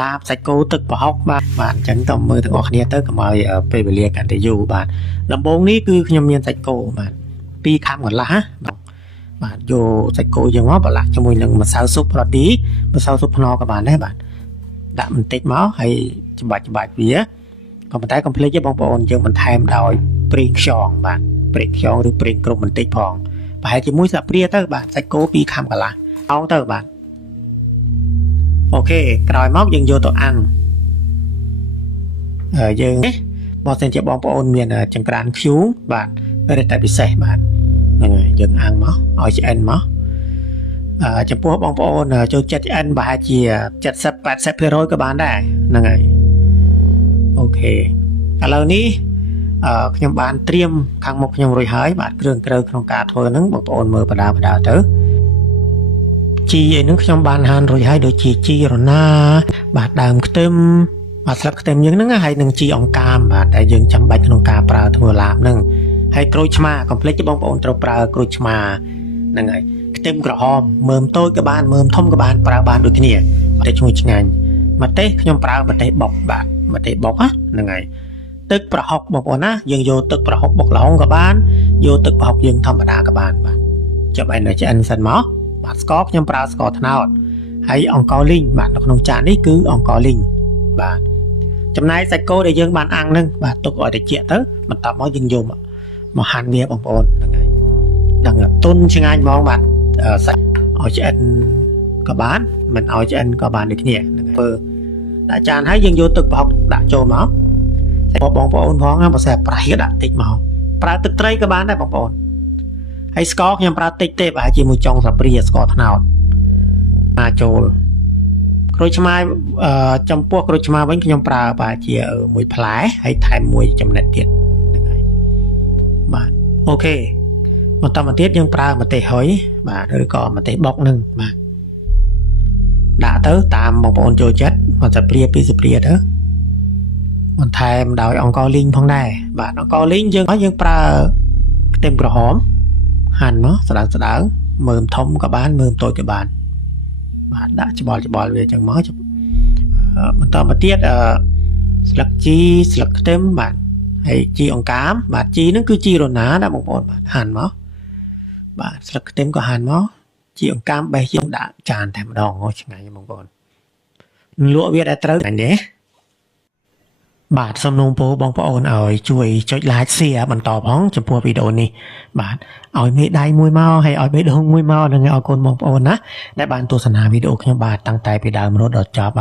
ឡាបសាច់គោទឹកប្រហុកបាទអញ្ចឹងតើមើលទាំងអស់គ្នាទៅកុំឲ្យពេលវេលាកាន់តែយូរបាទដំបូងនេះគឺខ្ញុំមានសាច់គោបាទ2ខាំកន្លះបាទយកសាច់គោយើងមកប្រឡាក់ជាមួយនឹងម្សៅស៊ុបរ៉ូឌីម្សៅស៊ុបភ្នរក៏បានដែរបាទដាក់បន្តិចមកហើយច្បាច់វាក៏ប៉ុន្តែកុំភ្លេចទេបងប្អូនយើងបន្ថែមដោយប្រេងខ្យងបាទប្រេងខ្យងឬប្រេងគ្រប់បន្តិចផងប្រហែលជាមួយស្លាបព្រាទៅបាទសាច់គោ2ខាំកន្លះអោទៅបាទអូខេក្រោយមកយើងយកទៅអាំងយើងនេះបើសិនជាបងប្អូនមានចង្ក្រានខ្យូបាទឬតែពិសេសបាទហ្នឹងហើយយើងអាំងមកឲ្យឆ្អិនមកចំពោះបងប្អូនចូលចិត្តឆ្អិនប្រហែលជា70-80% ក៏បានដែរហ្នឹងហើយអូខេឥឡូវនេះខ្ញុំបានត្រៀមខាងមុខខ្ញុំរួចហើយបាទគ្រឿងក្រៅក្នុងការធ្វើហ្នឹងបងប្អូនមើលបដាទៅជីអីហ្នឹងខ្ញុំបានហាន់រួចហើយដូចជាជីរណាបាទដើមខ្ទឹមបាទស្លឹកខ្ទឹមយើងហ្នឹងហើយនឹងជីអង្កាមបាទដែលយើងចាំបាច់ក្នុងការប្រើធ្វើឡាបហ្នឹងហើយក្រូចឆ្មាកុំភ្លេចទេបងប្អូនត្រូវប្រើក្រូចឆ្មាហ្នឹងហើយខ្ទឹមក្រហមមើមតូចក៏បានមើមធំក៏បានប្រើបានដូចគ្នាតែឈ្ងុយឆ្ងាញ់ម្ទេសខ្ញុំប្រើម្ទេសបុកបាទម្ទេសបុកហ្នឹងហើយទឹកប្រហុកបងប្អូនណាយើងយកទឹកប្រហុកបុកល្ហុងក៏បានយកទឹកប្រហុកយើងធម្មតាក៏បានបាទចាប់ឲ្យនៅឆ្អិនសិនមកបាទស្ករខ្ញុំប្រើស្ករត្នោតហើយអង្ករលីងបាទនៅក្នុងចាននេះគឺអង្ករលីងបាទចំណែកសាច់គោដែលយើងបានអាំងហ្នឹងបាទទុកឲ្យត្រជាក់ទៅបន្ទាប់មកយើងយកមកហាន់វាបងប្អូនហ្នឹងហើយដឹងទុនឆ្ងាញ់ហ្មងបាទសាច់ឲ្យឆ្អិនក៏បានមិនឲ្យឆ្អិនក៏បានដូចគ្នាហ្នឹងធ្វើដាក់ចានហើយយើងយកទឹកប្រហុកដាក់ចូលមកបងប្អូនផងបើសិនប្រៃក៏ដាក់តិចមកប្រើទឹកត្រីក៏បានដែរបងប្អូនហើយស្ករខ្ញុំប្រើតិចទេប្រហែលជាមួយចុងស្លាបព្រាស្ករត្នោតមកចូលក្រូចឆ្មាចំពោះក្រូចឆ្មាវិញខ្ញុំប្រើប្រហែលជាមួយផ្លែហើយថែមមួយចំណិតទៀតហ្នឹងហើយបាទអូខេបន្តមកទៀតយើងប្រើម្ទេសហុយបាទឬក៏ម្ទេសបុកហ្នឹងបាទដាក់ទៅតាមបងប្អូនចូលចិត្តមកស្លាបព្រា2ស្លាបព្រាទៅបន្ថែមដោយអង្ករលីងផងដែរបាទអង្ករលីងយើងប្រើខ្ទឹមក្រហមហាន់មកស្ដើងមើមធំក៏បានមើមតូចក៏បានបាទដាក់ច្បល់វាចឹងមកបន្តមកទៀតស្លឹកជីស្លឹកខ្ទឹមបាទហើយជីអង្កាមបាទជីហ្នឹងគឺជីរណាណាបងប្អូនបាទហាន់មកបាទស្លឹកខ្ទឹមក៏ហាន់មកជីអង្កាមបេះយើងដាក់ចានតែម្ដងឆ្ងាញ់បងប្អូនលក់វាដែលត្រូវហ្នឹងទេបាទសូមនោមពោបងប្អូនឲ្យជួយចុច like share បន្តផងចំពោះវីដេអូនេះបាទឲ្យមេដៃមួយមកហើយឲ្យបេះដូងមួយមកនឹងឲ្យកូនបងប្អូនណាដែលបានទស្សនាវីដេអូខ្ញុំបាទតាំងតែពីដើមរហូតដល់ចប់បាទ